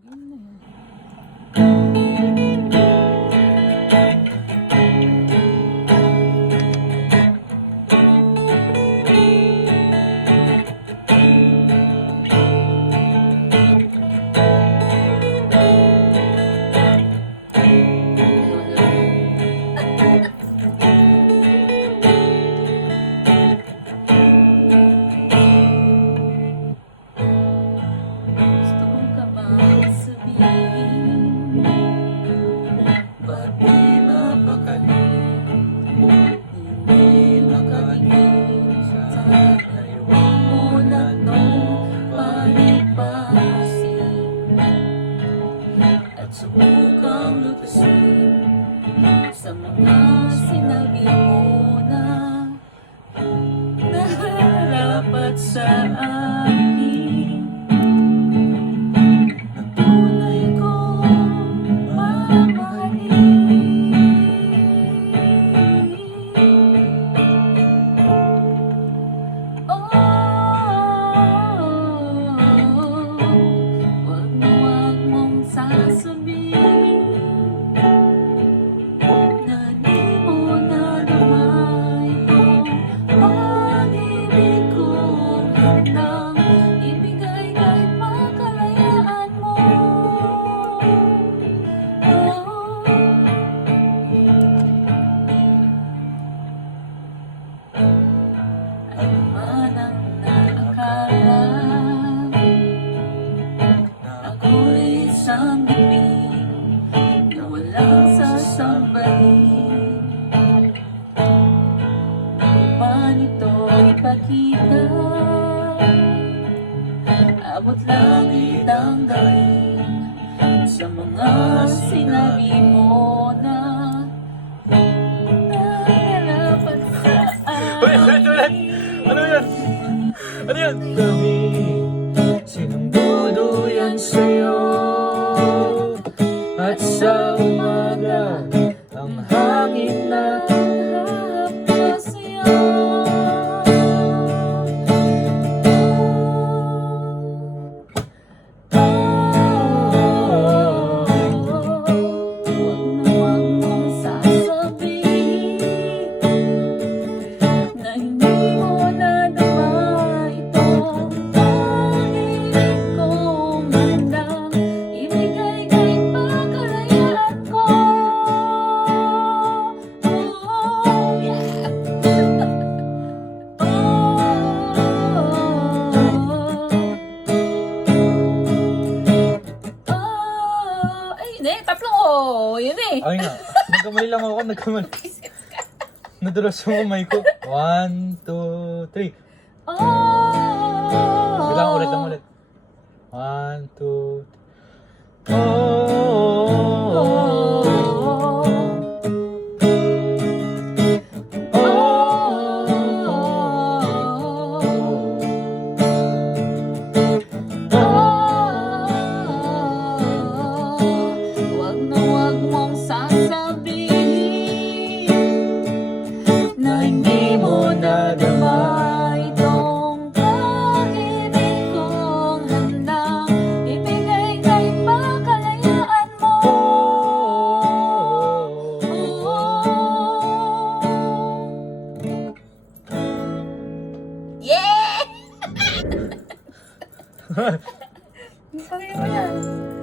Game na yan. Gusto mo ka bang sabihin? Ba't di mapakali? Hindi makatingin sa layuan mo na nung palipasin at subukang lutasin Sa mga sinabi mo na nararapat sa akin, ng tunay kong mamahalin. Wag mong sasabihin na di mo nadama itong pag-ibig kong handang ibigay kahit makalayaan mo. Ano man ang naakala, ako'y isang bituin na walang sasambahin. Ano man ito'y ipakita, abot langit ang daing sa mga sinabi mo na nararapat sa Uy, ulit! Ano yan? Ano yan? Gabi, sinumbudo yan sa'yo. At sa umaga, ang hangin na hahapos sa'yo. Wag mong sasabihin na hindi mo nadama itong pag-ibig kong handang ibigay kahit makalayaan ko. Oh, yeah. Ayun eh, tatlo oh, yun eh. Ay nga, nagkamali lang ako, nagkamali. Nadulas yung kamay ko. 1, 2, 3. Bilang ulit, lang ulit. 1, 2, 3. Wag mong sasabihin na hindi mo nadama itong pag-ibig kong handang ibigay kahit makalayaan mo. Yeah! Sabi mo yan.